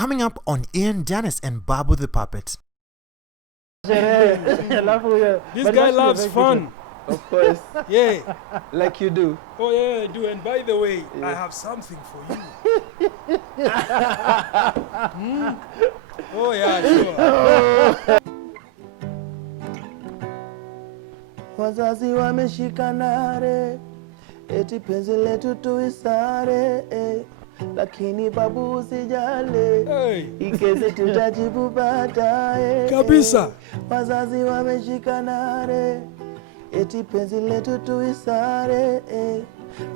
Coming up on Ian Dennis and Babu the Puppet. This guy loves fun. Of course. Yeah. Like you do. Oh, yeah, I do. And by the way, I have something for you. Oh, yeah, sure. Wazazi wameshikanare, eti penzi letu tuisare, lakini babu usijale, ikeze tutajibu baadaye. Kabisa. Wazazi wameshikanare, eti penzi letu tuisare,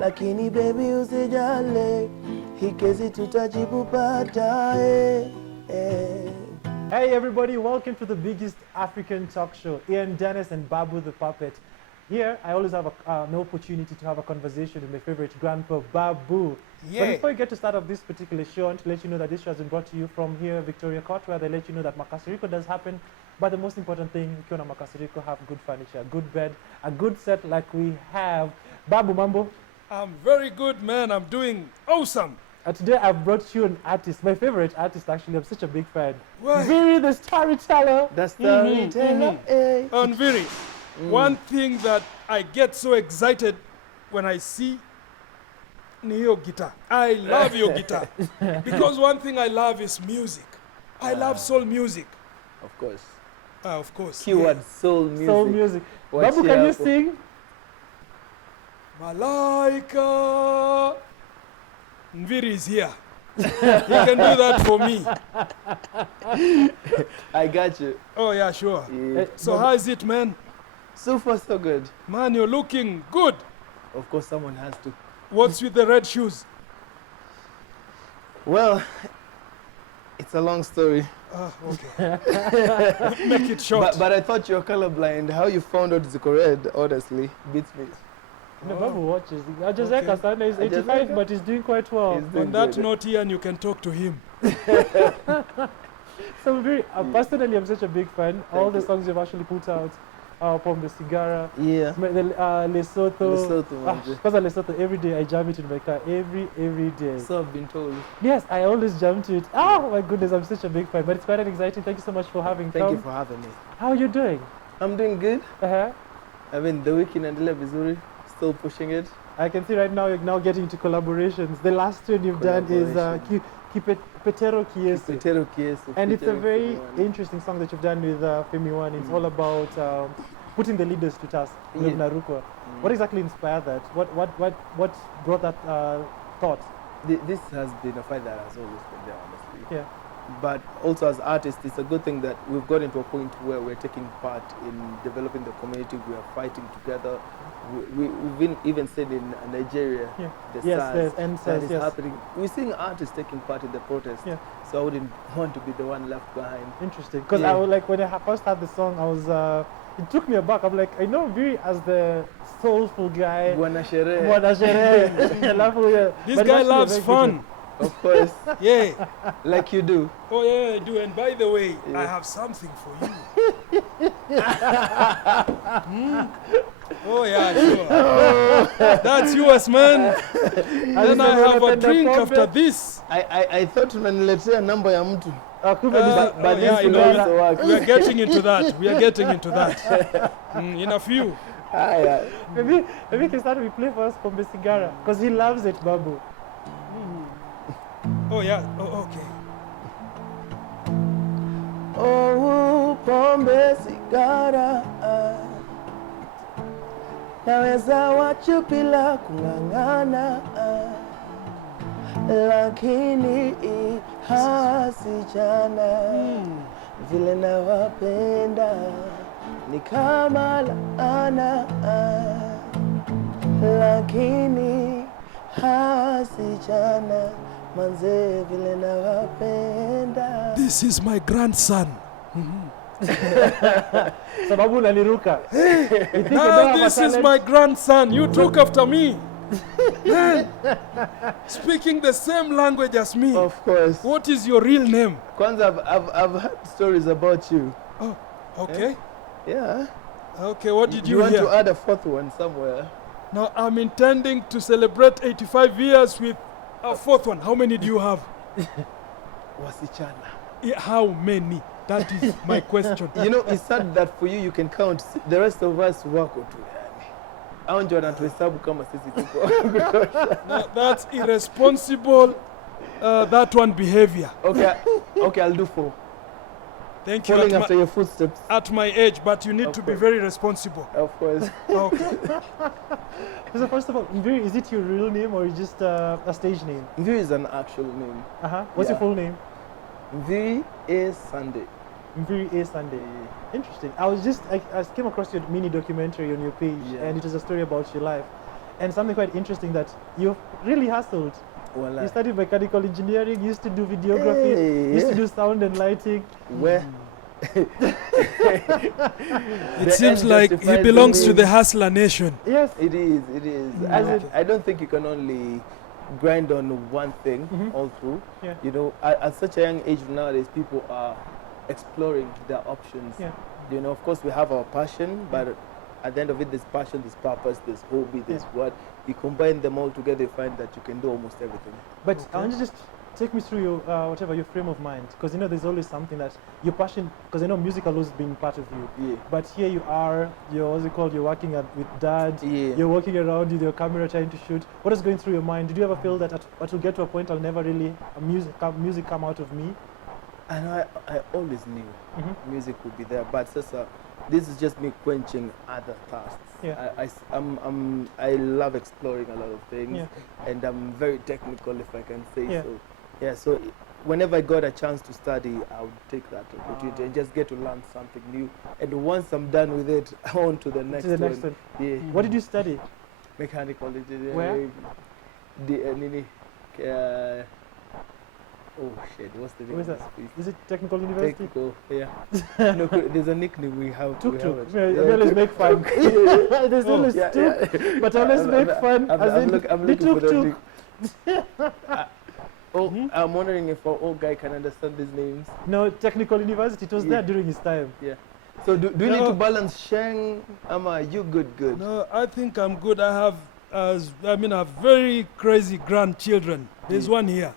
lakini baby usijale, ikeze tutajibu baadaye. Hey everybody, welcome to the biggest African talk show, Ian Dennis and Babu the Puppet. Here, I always have an opportunity to have a conversation with my favorite grandpa, Babu. Yeah. But before we get to start off this particular show, I want to let you know that this show has been brought to you from here, Victoria Court, where they let you know that Makasiriko does happen. But the most important thing, if you're on Makasiriko, have good furniture, a good bed, a good set like we have. Babu, Mambo? I'm very good, man. I'm doing awesome. Today I've brought you an artist, my favorite artist actually. I'm such a big fan. Why? Nviiri, the storyteller. The storyteller. Nviiri, one thing that I get so excited when I see ni your guitar. I love your guitar. Because one thing I love is music. I love soul music. Of course. Of course. Keyword soul music. Soul music. Babu, can you sing? Malaika. Nviiri is here. He can do that for me. I got you. Oh, yeah, sure. Yeah. So how is it, man? So far, so good. Man, you're looking good. Of course, someone has to. What's with the red shoes? Well, it's a long story. Okay. Make it short. But I thought you were colorblind. How you found out it's red, honestly, beats me. No, Babu watches. Ajazeka Sana is 85, but he's doing quite well. On that note, Ian, you can talk to him. So personally, I'm such a big fan. All the songs you've actually put out, from the Cigara, Yeah. Lesotho. Lesotho, Because Lesotho, every day I jam it in my car. Every day. So I've been told. Yes, I always jam to it. Oh my goodness, I'm such a big fan. But it's quite exciting. Thank you so much for having Thank you for having me. How are you doing? I'm doing good. Uh-huh. I mean, the week in NDEMWA Vizuri, still pushing it. I can see right now you're now getting into collaborations. The last one you've done is Petero Kiesu. Petero Kiesu. And it's a Petero very Kiesu. interesting song that you've done with Femi One. It's all about putting the leaders to task with Naruko. What exactly inspired that? What brought that thought? This has been a fight that has always been there, honestly. Yeah. But also as artists, it's a good thing that we've gotten to a point where we're taking part in developing the community. We are fighting together. We've even said in Nigeria, the SARS that is happening. We're seeing artists taking part in the protest. Yeah. So I wouldn't want to be the one left behind. Interesting. Because I was like, when I first heard the song, I was, it took me aback. I'm like, I know Nviiri as the soulful guy. This guy loves fun. Of course. Yeah. Like you do. Oh, yeah, I do. And by the way, I have something for you. Oh, yeah, sure. That's yours, man. Then I have a drink after this. I thought unaniletea namba ya mtu. But this will also work. We are getting into that. We are getting into that. In a few. Maybe we can start with play for us from the Cigara. Because he loves it, Babu. Oh, yeah. Oh, okay. Oh, pombe sigara, naweza wacha bila kung'ang'ana, lakini hasichana vile nawapenda ni kama laana, lakini hasichana manze vile nawapenda. This is my grandson. Sababu unaniruka. Now this is my grandson. You took after me. Man, speaking the same language as me. Of course. What is your real name? Kwanza, I've heard stories about you. Oh, okay. Yeah. Okay, what did you want hear? To add a fourth one somewhere? No, I'm intending to celebrate 85 years with a fourth one. How many do you have? Wasichana. Yeah, how many? That is my question. You know, it's sad that for you, you can count. The rest of us wako tu. Hao ndio wanatuhesabu kama sisi tuko. No, that's irresponsible. That one behavior. Okay, I'll do 4. Thank you. Following after your footsteps. At my age, but you need Of to be course. very responsible. Of course. Okay. So first of all, Nviiri, is it your real name or is just a stage name? Nviiri is an actual name. What's your Yeah. full name? Nviiri is Sunday. Nviiri A. Sunday. Interesting. I came across your mini documentary on your page, Yeah. and it was a story about your life. And something quite interesting that you've really hustled. Wallah. You studied mechanical engineering, you used to do videography, Hey, you used to yeah. do sound and lighting. Where? It seems like he belongs to the hustler nation. Yes. It is. I don't think you can only grind on one thing all through. Yeah. You know, at such a young age nowadays, people are exploring their options. Yeah. You know, of course, we have our passion, but at the end of it, there's passion, there's purpose, there's hobby, there's what. You combine them all together, you find that you can do almost everything. But I want you to just take me through your your frame of mind, because you know there's always something that your passion, because I know music always been part of you. Yeah. But here you are, you're working with dad, Yeah. you're walking around with your camera trying to shoot. What is going through your mind? Did you ever feel that I will get to a point I'll never really music come out of me? And I always knew music would be there, but this is just me quenching other tasks. Yeah. I love exploring a lot of things, Yeah. and I'm very technical, if I can say Yeah. so. Yeah, so whenever I got a chance to study, I would take that opportunity and just get to learn something new. And once I'm done with it, on to the next one. Yeah. What did you study? Mechanical engineering. Where? Oh shit, what's the name? What is of that? this place? Is it technical university? Technical, yeah. No, there's a nickname we have. Tuk we tuk. have it. Yeah, Yeah, we always tuk make fun. There's always Yeah, tuk, yeah. but always make fun. I'm looking for the tuk. nick. I'm wondering if our old guy can understand these names. No, technical university. It was Yeah. there during his time. Yeah. So do you need No. to balance Sheng? Ama, you good? No, I think I'm good. I have very crazy grandchildren. There's one here.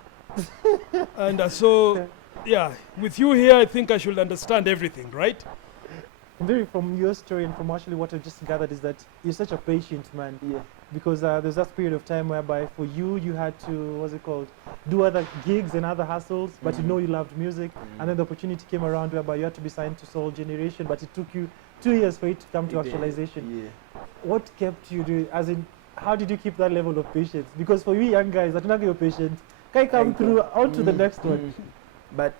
And so, yeah, with you here, I think I should understand everything, right? From your story and from actually what I just gathered is that you're such a patient man. Yeah. Because there's that period of time whereby for you had to, do other gigs and other hustles, but you know you loved music, and then the opportunity came around whereby you had to be signed to Soul Generation, but it took you 2 years for it to come to actualization. Yeah. What kept you doing, as in, how did you keep that level of patience? Because for you young guys, I don't know your patience, can come through on to the next one. But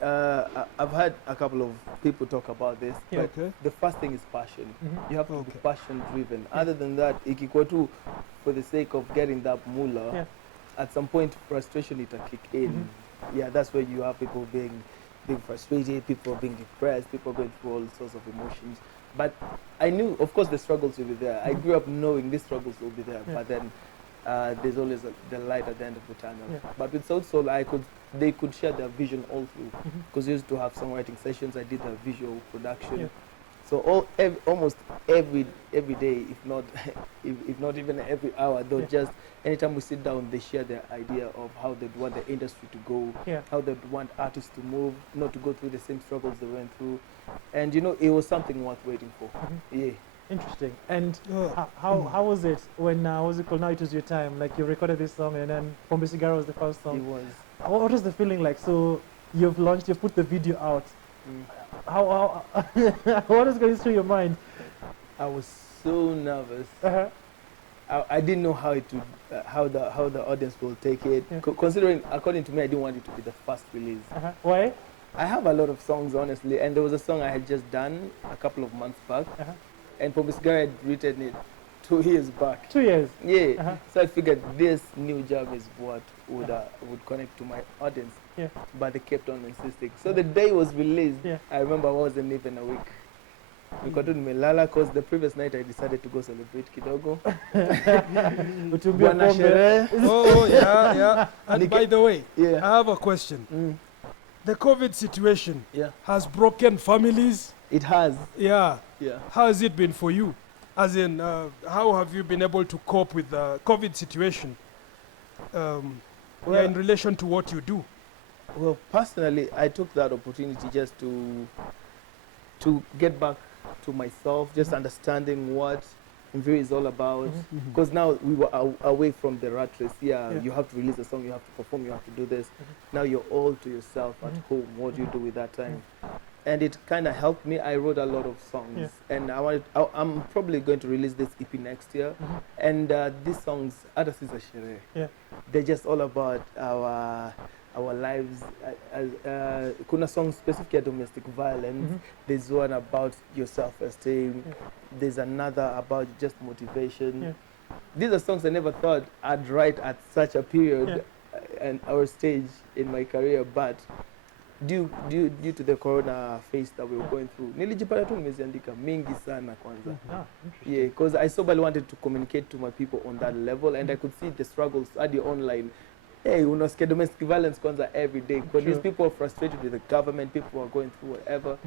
I've had a couple of people talk about this. Yeah. But Okay. the first thing is passion. You have to be Okay. passion driven. Other than that, ikikuwa tu for the sake of getting that moolah, Yeah. at some point frustration it'll kick in. Yeah, that's where you have people being frustrated, people being depressed, people going through all sorts of emotions. But I knew, of course, the struggles will be there. I grew up knowing these struggles will be there. Yeah. But then there's always the light at the end of the tunnel. Yeah. But with South Soul, they could share their vision all through. Because we used to have songwriting sessions. I did the visual production. Yeah. So almost every day, if not even every hour, they'll just, anytime we sit down, they share their idea of how they'd want the industry to go, how they'd want artists to move, not to go through the same struggles they went through. And you know, it was something worth waiting for. Yeah. Interesting. And how was it when, now it was your time, like you recorded this song and then Pombe Sigara was the first song. It was. What was the feeling like? So you've put the video out. How what is going through your mind? I was so nervous. I didn't know how it would, how the audience will take it. Yeah. Considering, according to me, I didn't want it to be the first release. Why? I have a lot of songs, honestly, and there was a song I had just done a couple of months back, and Pombe Sigara had written it 2 years back. 2 years? Yeah. So I figured this new jam is what would connect to my audience. Yeah. But they kept on insisting. So the day it was released, Yeah. I remember I wasn't even awake. Because because the previous night I decided to go celebrate kidogo. Utumbia Bwana pombe. sherehe. Oh, yeah. And by the way, Yeah. I have a question. The COVID situation Yeah. has broken families. It has. Yeah. Yeah. How has it been for you? As in, how have you been able to cope with the COVID situation in relation to what you do? Well, personally, I took that opportunity just to get back to myself, just understanding what Nviiri is all about. Because now we were away from the rat race. Yeah, you have to release a song, you have to perform, you have to do this. Now you're all to yourself at home. What do you do with that time? And it kind of helped me. I wrote a lot of songs, and I'm probably going to release this EP next year. And these songs, Ada Sisa Shere, they're just all about our lives. Kuna song specific to domestic violence. There's one about your self-esteem. There's another about just motivation. These are songs I never thought I'd write at such a period and our stage in my career, but due to the corona phase that we were going through, nilijipata tu nimeziandika mingi sana kwanza. Yeah, because I soberly wanted to communicate to my people on that level, and I could see the struggles at the online. Hey, unasikia domestic violence kwanza every day. Because these people are frustrated with the government, people are going through whatever.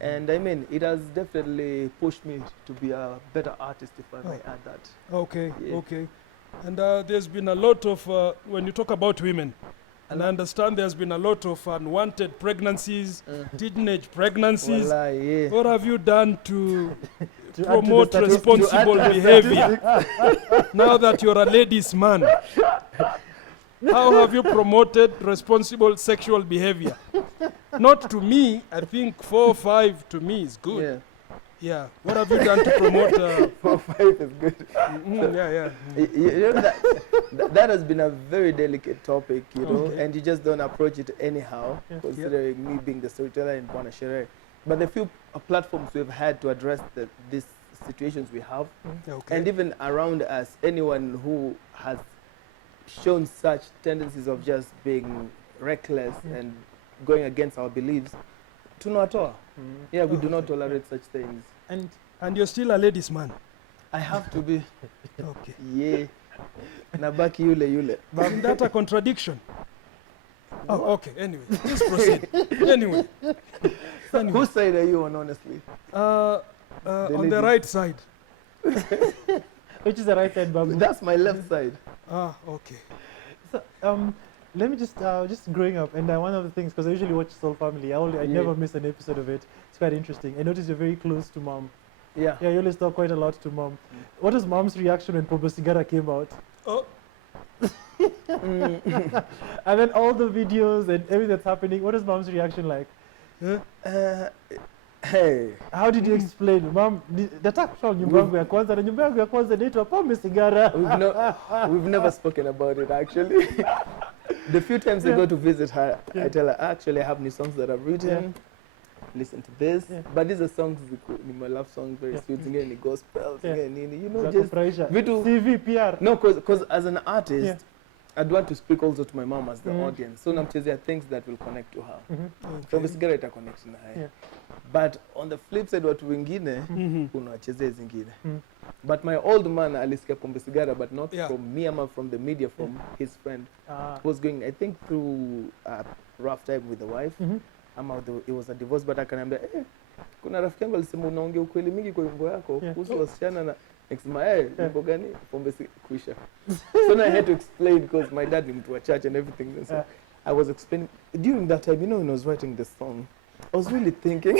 And I mean, it has definitely pushed me to be a better artist, if I may add that. Okay, okay. And there's been a lot of, when you talk about women, and I understand there's been a lot of unwanted pregnancies, teenage pregnancies. Wallahi, What have you done to promote responsible behavior? Now that you're a ladies' man, how have you promoted responsible sexual behavior? Not to me, I think 4 or 5 to me is good. Yeah. What have you done to promote? 4 or 5 is good. You know that has been a very delicate topic, you know, and you just don't approach it anyhow, considering me being the storyteller in Bwana Shere. But the few platforms we've had to address these situations we have, and even around us, anyone who has shown such tendencies of just being reckless and going against our beliefs, tunawatoa. Yeah, we do not tolerate such things. And you're still a ladies' man. I have to be. Okay. Yeah. Nabaki yule. Isn't that a contradiction? Oh, okay. Anyway, please proceed. Anyway. Whose side are you on, honestly? On the right side. Which is the right side, Babu? That's my left side. Ah, okay. So, let me just growing up, and one of the things, because I usually watch Soul Family, I never miss an episode of it. It's quite interesting. I noticed you're very close to mom. Yeah, you always talk quite a lot to mom. What was mom's reaction when Pombe Sigara came out? Oh. And then all the videos and everything that's happening, what is mom's reaction like? Hey. How did you explain? Mom, nataka kutoa nyumba yangu ya kwanza na nyumba yangu ya kwanza inaitwa Pombe Sigara. We've never spoken about it, actually. The few times I go to visit her, I tell her, actually, I have new songs that I've written. Listen to this. But these are songs, my love songs, very sweet, singing gospel, singing, you know, just CV, PR. No, because as an artist, I'd want to speak also to my mom as the audience. So namchezea things that will connect to her. Pombe Sigara ita connect na hai. But on the flip side, watu wengine unawachezea zingine. But my old man alisikia Pombe Sigara, but not from me, ama from the media, from his friend. Who was going, I think, through a rough time with the wife. It was a divorce, but akaniambia, kuna rafiki yangu alisema unaongea ukweli mingi kwa wimbo yako kuhusu wasichana na nikasema wimbo gani? Pombe kuisha. So now I had to explain, because my dad ni mtu wa church and everything. And so I was explaining during that time, you know, when I was writing this song, I was really thinking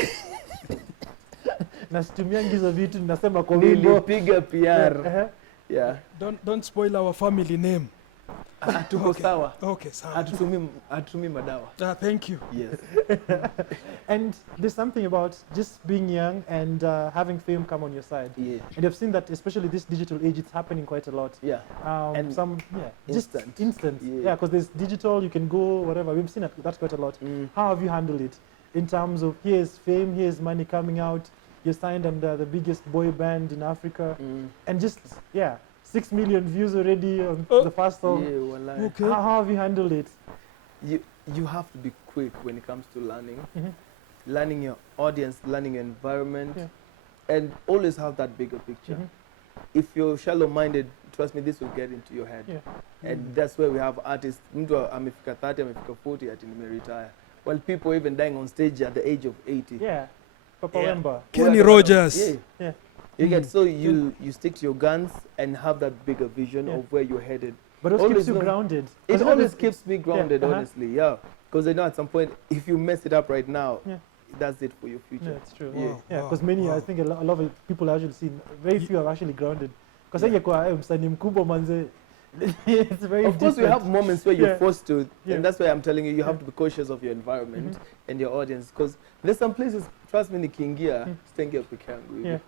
nasitumia ngizo vitu nasema kwa wimbo nilipiga PR. Yeah. Don't spoil our family name. Tuko sawa. Okay, sawa. Hatutumi madawa. Thank you. Yes. And there's something about just being young and having fame come on your side. Yeah. And you've seen that, especially this digital age, it's happening quite a lot. Yeah. And just instant. Yeah, because there's digital, you can go wherever. We've seen that quite a lot. How have you handled it in terms of here's fame, here's money coming out, you're signed under the biggest boy band in Africa, and just 6 million views already on the first song. Yeah, okay. How have you handled it? You have to be quick when it comes to learning. Learning your audience, learning your environment, and always have that bigger picture. If you're shallow-minded, trust me, this will get into your head. And that's where we have artists, mtu amefika 30, amefika 40, ati nimeretire. While people even dying on stage at the age of 80. Yeah. Papa Wemba. Kenny Rogers. Yeah. You get, so you stick to your guns and have that bigger vision of where you're headed. But it always keeps you grounded. It always keeps me grounded, honestly, Because I know at some point, if you mess it up right now, Yeah. that's it for your future. Yeah, it's true. Wow, Yeah, wow, because many, I wow. think a lot of people are actually seen, very few are actually grounded. Because Yeah. msanii mkubwa manze, it's very Of course, we have different. moments where you're Yeah. forced to, Yeah. and that's why I'm telling you, you have Yeah. to be cautious of your environment Mhm. and your audience. Because there's some places, trust me, nikiingia, sitengia peke yangu hivi. Yeah.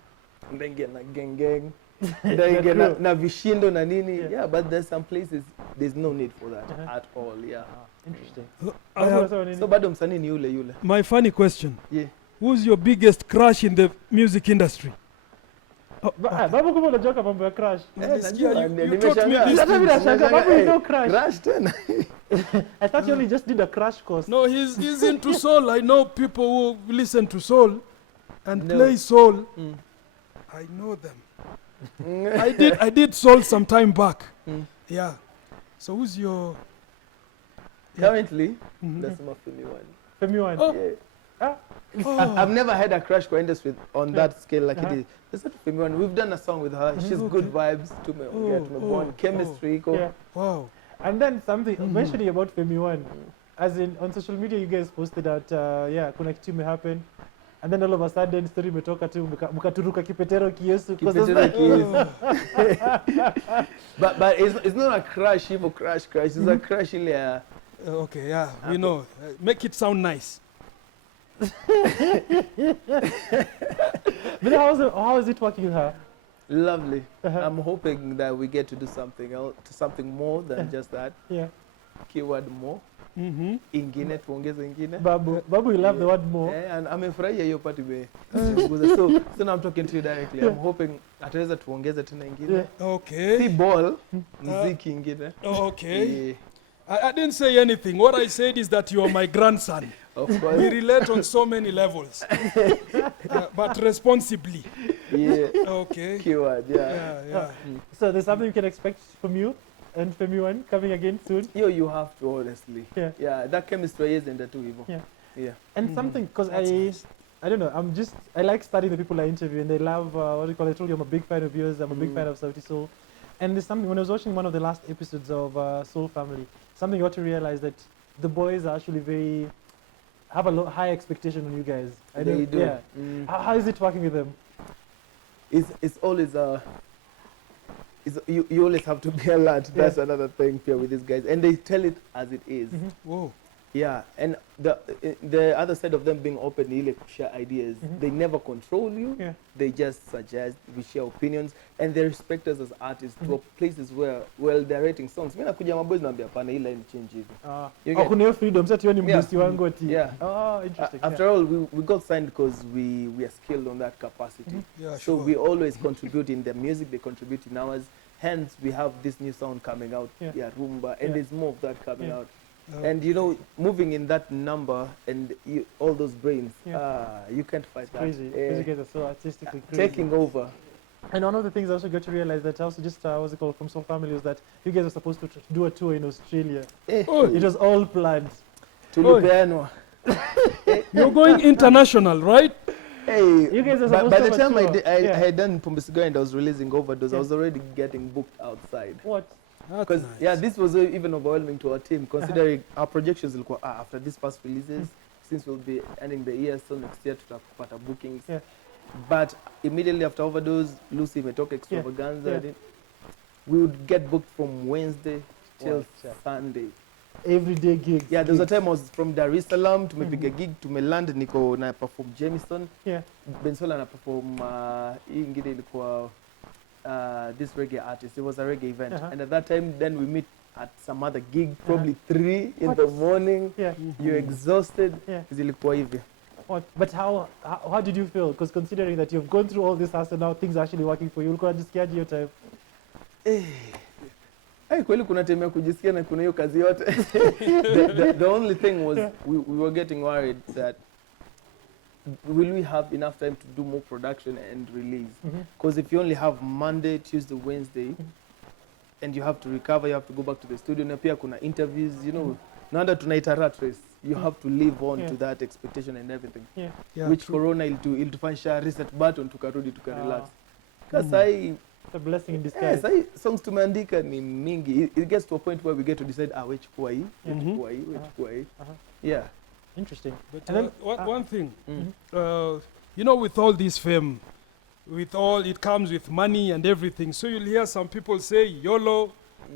Ndaingia na gang, That's ndaingia na, true. na vishindo na nini. Yeah. Yeah, but there's some places, there's no need for that Uh-huh. at all, yeah. Interesting. I have So bado msanii ni yule. my funny question. Yeah. Who's your biggest crush in the music industry? Babu kumbe unajoka mambo ya crash. Nilisikia najua, you taught me this. Hata mimi nashangaa, Babu you know Crash. crash. Crash tena. I thought you only just did a crash course. No, he's into soul. I know people who listen to soul and No. play soul. Mm. I know them. I did soul some time back. Mm. Yeah. So who's your? Currently, Mhm. that's my funny one. Femi one. Oh. Yeah. Oh. I've never had a crash for industry on Yeah. that scale like Uh-huh. it is. There's such a Femi one. We've done a song with her. She's good vibes. Oh, Chemistry. Yeah. Wow. And then something mentioning about Femi One, Mm. as in on social media, you guys posted that kuna kitu happen, and then all of a sudden story imetoka tu mkaturuka kipetero kiyesu. Kipetero kiyesu. But it's not a crash, evil crash. It's a crash ile. Okay. Yeah. We know. Make it sound nice. But how is it working with her? Lovely. Uh-huh. I'm hoping that we get to do something else, something more than just that. Yeah. Keyword more. Mm-hmm. Ingine tuongeze ingine. Babu, you love the word more. And amefurahia hiyo part so now I'm talking to you directly. I'm hoping ataweza tuongeze tena ingine. Yeah. Si Okay. ball, muziki ingine. Okay. Yeah, I didn't say anything. What I said is that you are my grandson. of We course. relate on so many levels, but responsibly. Yeah. Okay. Keyword, yeah. Yeah. So there's something we can expect from you and Femi One coming again soon. You have to honestly. Yeah. Yeah, that chemistry isn't the two evil. Yeah. Yeah. And something, because That's nice. I don't know, I like studying the people I interview, and they love, what do you call it, I told you I'm a big fan of yours, I'm a big fan of Sauti Soul. And there's something, when I was watching one of the last episodes of Soul Family, something you ought to realize that the boys are actually have a high expectation on you guys. I know, They do. Yeah. Mm. How is it working with them? It's always you always have to be alert. That's another thing here with these guys, and they tell it as it is. Whoa. Yeah, and the other side of them being open, ile share ideas. They never control you. Yeah. They just suggest, we share opinions, and they respect us as artists to places where, well, they're writing songs. Mimi nakuja maboys naambia pana hii line change hivi. You get- Kuna hiyo freedom, sasa ni Yeah. mdosi wangu ati. Yeah. Oh, interesting. After all, we got signed because we are skilled on that capacity. Yeah, So sure. we always contribute in their music, they contribute in ours. Hence, we have this new sound coming out, Yeah. Rumba, and Yeah. there's more of that coming Yeah. out. And you know, moving in that number and all those brains, you can't fight that. Crazy. Because you guys are so artistically crazy. Taking over. And one of the things I also got to realize that I also just, what's it called, from Soul Family was that you guys were supposed to do a tour in Australia. Oh, It was all planned. Tulipeanwa. you're going international, right? Hey, You guys are by supposed the to have a time tour. I Yeah. had done Pumbisigo and I was releasing Overdose, I Yeah. was already getting booked outside. What? That's Because nice. this was even overwhelming to our team, considering our projections ilikuwa after this first releases, since we'll be ending the year, so next year tutapata bookings. Yeah. But immediately after Overdose, Lucy imetoka Extravaganza. Yeah. We would get booked from Wednesday till Wow. Sunday. Everyday gigs. Yeah, there was a time I was from Dar es Salaam, tumepiga gig, tumeland, niko na perform Jameson. Yeah. Bensola na perform hii ingine ilikuwa this reggae artist. It was a reggae event. And at that time, then we meet at some other gig, probably 3 in the morning. Yeah. You're exhausted. Yeah. Zilikuwa hivi. What? But how did you feel? Because considering that you've gone through all this hassle, now things are actually working for you. Ulikuwa unajisikiaje hiyo time? Hey, kweli kuna time ya kujisikia na kuna hiyo kazi yote. The only thing was we were getting worried that will we have enough time to do more production and release? Because if you only have Monday, Tuesday, Wednesday, and you have to recover, you have to go back to the studio, na pia kuna interviews, you know, nanda tunaita rat race. You have to live on to that expectation and everything. Yeah, Which true. Corona ilitufanyisha reset button tukarudi tukarelax. Because It's a blessing in Yes, disguise. songs tumeandika ni mingi. It gets to a point where we get to decide, which chukua hii, which Mhm. chukua hii, which chukua hii. Uh-huh. Yeah. Interesting. But And then, one thing, Mm. you know, with all this fame, with all it comes with money and everything. So you'll hear some people say YOLO,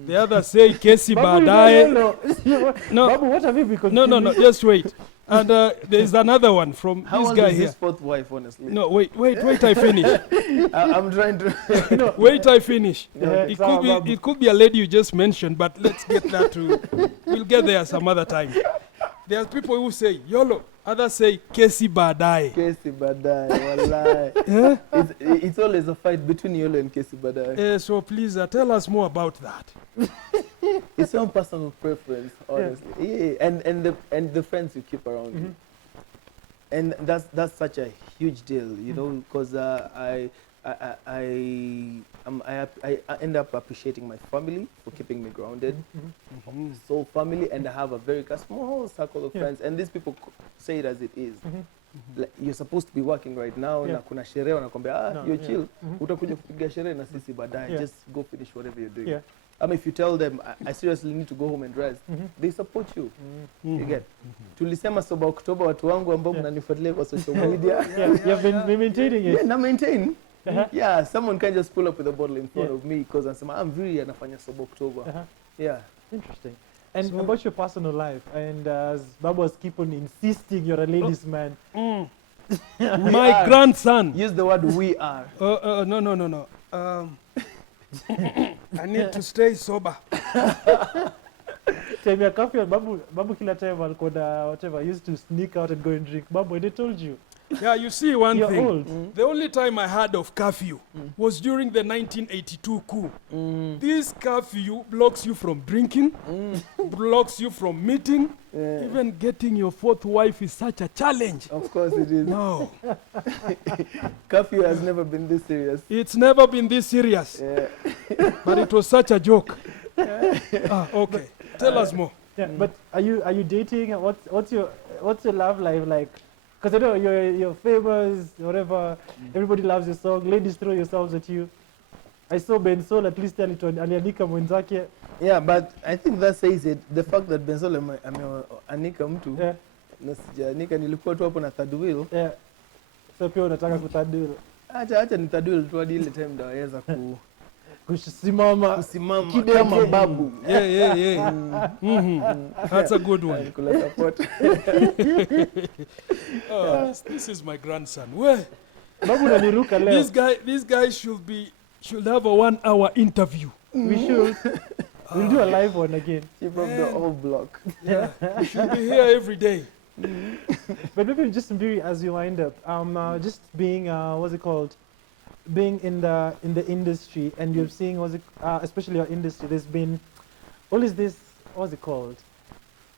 the others say Kesi Babu, you Baadaye. don't know. No. Babu, what have you become? No, just wait. And there's another one from How this old guy is here. his fourth wife, honestly? No, wait, I finish. I'm trying to. No. Wait, I finish. Yeah, It could be a lady you just mentioned, but let's get that to. We'll get there some other time. There's people who say YOLO, others say Kesi Baadaye. Kesi Baadaye, wallahi. Yeah? It's always a fight between Yolo and Kesi Baadaye. So please tell us more about that. It's your personal preference, honestly. Yeah. And the friends you keep around you. And that's such a huge deal, you know, because I end up appreciating my family for keeping me grounded. So family, and I have a very small circle of friends, and these people say it as it is. Like, you're supposed to be working right now, na kuna sherehe wanakwambia, you chill, utakuja kupiga sherehe na sisi baadaye, just go finish whatever you're doing. If you tell them, I seriously need to go home and rest, they support you. You get. Tulisema soba October, watu wangu ambao mnanifuatilia kwa social media. You've been maintaining it. Yeah, na maintain. Yeah, someone can just pull up with a bottle in front of me because I'm really anafanya soba October. Yeah. Interesting. And about your personal life, and as Babu was keep on insisting you're a ladies' man. My grandson. Use the word we are. No. I need to stay sober. Time ya curfew, Babu kila time alikuwa na whatever, used to sneak out and go and drink. Babu, they told you. Yeah, you see one You're thing. old. The only time I heard of curfew was during the 1982 coup. This curfew blocks you from drinking, blocks you from meeting. Even getting your fourth wife is such a challenge. Of course it is. No. Curfew has never been this serious. It's never been this serious. But it was such a joke. Okay. Tell us more. Yeah, but are you dating? What's your love life like? Because I know you're famous, whatever. Everybody loves your song. Ladies throw yourselves at you. I saw Ben Sol at least alianika mwenzake. Yeah, but I think that says it. The fact that Ben Sol ameanika mtu na sijaanika, nilikuwa tu hapo na third wheel. Yeah. So pia unataka kutadil. Acha ni third wheel tu hadi ile time ndio aweza kusimama kama Babu. Yeah. That's a good one. Kula support. This is my grandson. Where? Babu naniruka leo. This guy should have a 1 hour interview. We should. We'll do a live one again. Chief of the old block. Yeah. You should be here every day. But maybe just Nviiri, as you wind up, just being what's it called? Being in the industry, and you're seeing especially your industry, there's been always this, what's it called?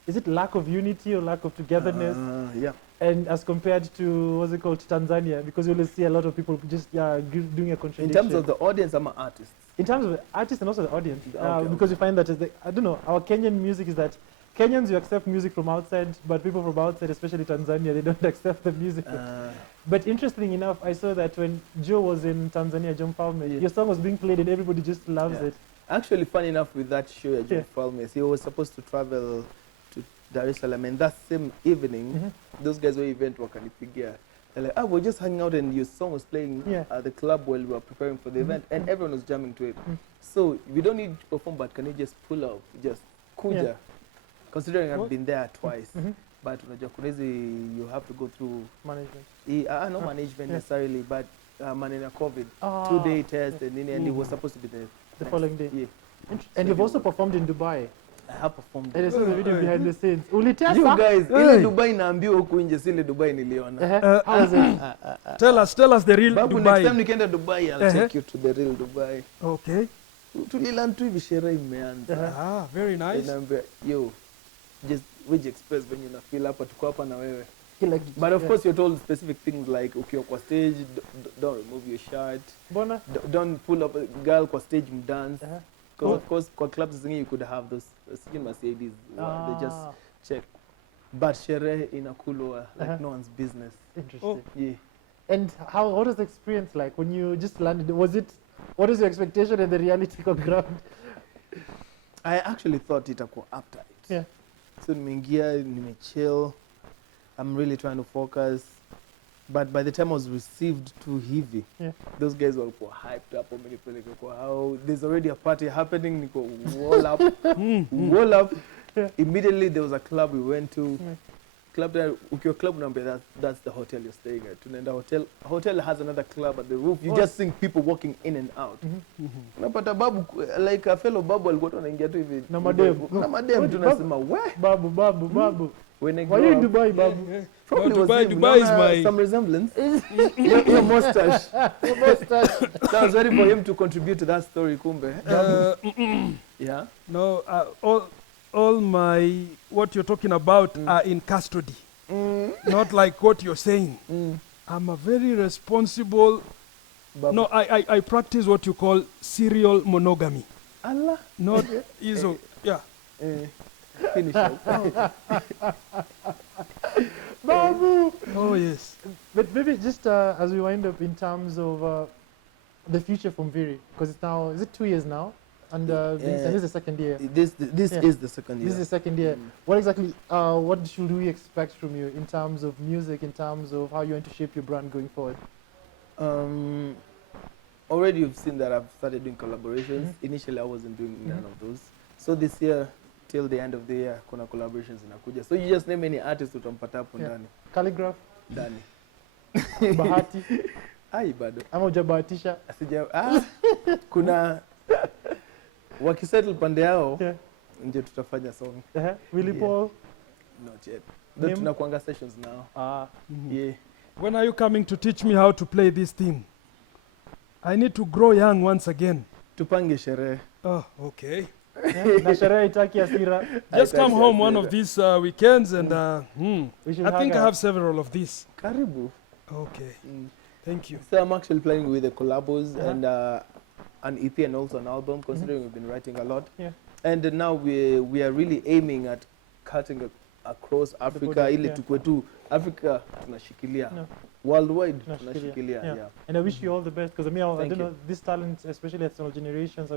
Is it lack of unity or lack of togetherness? Yeah. And as compared to, what's it called, Tanzania, because you always see a lot of people just doing a contribution. In terms of the audience, I'm an artist. In terms of the artists and also the audience, Okay. because you find that I don't know, our Kenyan music is that Kenyans, you accept music from outside, but people from outside, especially Tanzania, they don't accept the music. But interesting enough, I saw that when Joe was in Tanzania, John Palme, your song was being played and everybody just loves it. Actually, funny enough, with that show, John Palme, he was supposed to travel to Dar es Salaam, and that same evening, those guys were event wakanipigia. They're like, we're just hanging out and your song was playing at the club while we were preparing for the event, and everyone was jamming to it. So we don't need to perform, but can you just pull up, just kuja? Considering I've been there twice, but you have to go through management. Not management necessarily, but managing COVID, 2-day test, and it was supposed to be the following day. Yeah. And you've also performed in Dubai. I have performed. And I saw the video behind the scenes. You guys, ile Dubai naambiwa huku nje, si ile Dubai niliona. How's it? Tell us the real Babu, Dubai. next time nikienda Dubai, I'll take you to the real Dubai. Okay. Tulilan tu hivi sherehe imeanza. Very nice. Naambia, just which express when you feel hapa tuko hapa na wewe. But of course you're told specific things like ukiwa kwa stage, don't remove your shirt. Bona? Don't pull up a girl kwa stage mdance. Because of course kwa clubs zingine you could have those Mercedes, they just check. But sherehe inakulwa like no one's business. Interesting. Yeah. And what was the experience like when you just landed? Was it What is your expectation and the reality on ground? I actually thought itakuwa uptight. Yeah. So nimeingia, nimechill. I'm really trying to focus. But by the time I was received to hivi, those guys were hyped up. There's already a party happening. Niko wall up. Wall up. Yeah. Immediately there was a club we went to. Club there, your club number, that's the hotel you're staying at. And the hotel has another club at the roof. You just see people walking in and out. Napata Babu, like a fellow Babu alikuwa anaingia tu hivi. Na madem tunasema we Babu. When I why you in Dubai, Babu? Dubai is my some resemblance. Your mustache. So I was ready for him to contribute to that story, kumbe. Yeah. No, all my what you're talking about are in custody. Not like what you're saying. I'm a very responsible. Babu. No, I practice what you call serial monogamy. Allah. Not easy. Yeah. Finish it. Babu. Oh yes. But maybe just as we wind up in terms of the future from Nviiri, because it's now, is it 2 years now? And this is the second year. This is the second year. This is the second year. What exactly, what should we expect from you in terms of music, in terms of how you want to shape your brand going forward? Already you've seen that I've started doing collaborations. Initially I wasn't doing none of those. So this year, till the end of the year, kuna collaborations inakuja. So you just name any artist utampata hapo ndani. Calligraph? Ndani. Bahati? Ai bado. Ama hujabahatisha? Kuna wakisettle pande yao nje tutafanya song. Willy Paul? Not yet. But tunakuanga sessions now. Yeah. When are you coming to teach me how to play this thing? I need to grow young once again. Tupange sherehe. Oh, okay. Na sherehe itaki asira. Just come home one of these weekends and I think I have several of these. Karibu. Okay. Thank you. So I'm actually playing with the collabos and an EP and also an album, considering we've been writing a lot. Yeah. And now we are really aiming at cutting across Africa. Ile tukwe tu Africa tunashikilia. Worldwide tunashikilia. Yeah. And I wish you all the best, because I mean, I don't know, this talent, especially at Sonal Generations,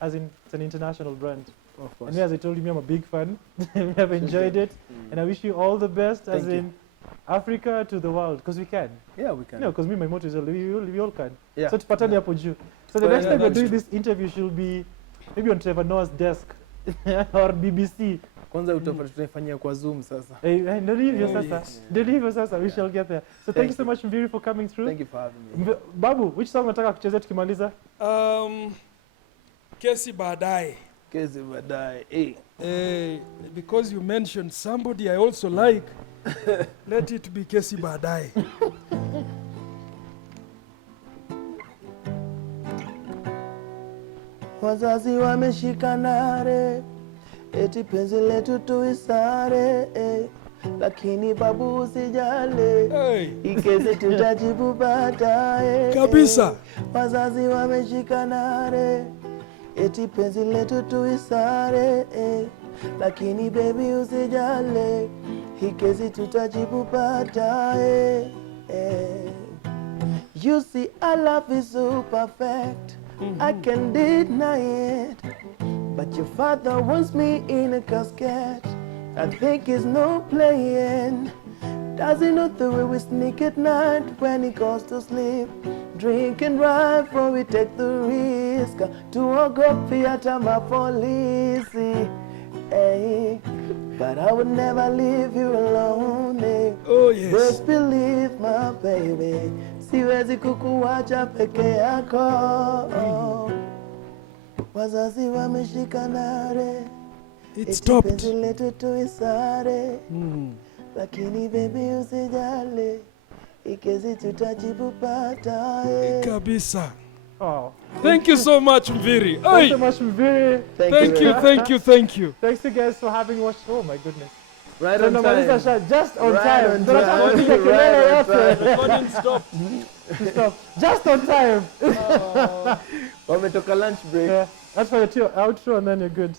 as in it's an international brand. Of course. And me, as I told you, I'm a big fan. We have enjoyed it. And I wish you all the best, as in Africa to the world, because we can. Yeah, we can. No, because me, my motto is we all can. Yeah. So tupatane hapo juu. So the next time we're doing this interview, she'll be maybe on Trevor Noah's desk or BBC. Kwanza tutafanyia kwa Zoom sasa. Ndio hivyo sasa. We shall get there. So thank you so much, Nviiri, for coming through. Thank you for having me. Babu, which song unataka kuchezea tukimaliza? Kesi baadaye. Kesi baadaye. Because you mentioned somebody I also like, let it be Kesi baadaye. Wazazi wameshikanare, eti penzi letu tuisare, lakini babu usijale, ikeze tutajibu baadaye. Kabisa. Wazazi wameshikanare, eti penzi letu tuisare, lakini baby usijale, ikeze tutajibu baadaye. You see, our love is so perfect. I can't deny it, but your father wants me in a casket. I think it's no playing. Does he know the way we sneak at night when he goes to sleep? Drink and drive, for we take the risk to walk up theater my police. Hey, but I would never leave you alone. Oh yes. Just believe my baby. Siwezi kukuacha peke yako. Wazazi wameshikanare. It stopped. Penzi letu tuisare. Lakini baby usijale. Ikezi tutajibu baadaye. Kabisa. Oh. Thank you so much, Nviiri. Thanks so much, Nviiri. Thank you. Thanks you guys for having watched. Oh my goodness. Right on time. Just on time. Recording stop. Stop. Just on time. Wametoka lunch break. That's for your outro and then you're good.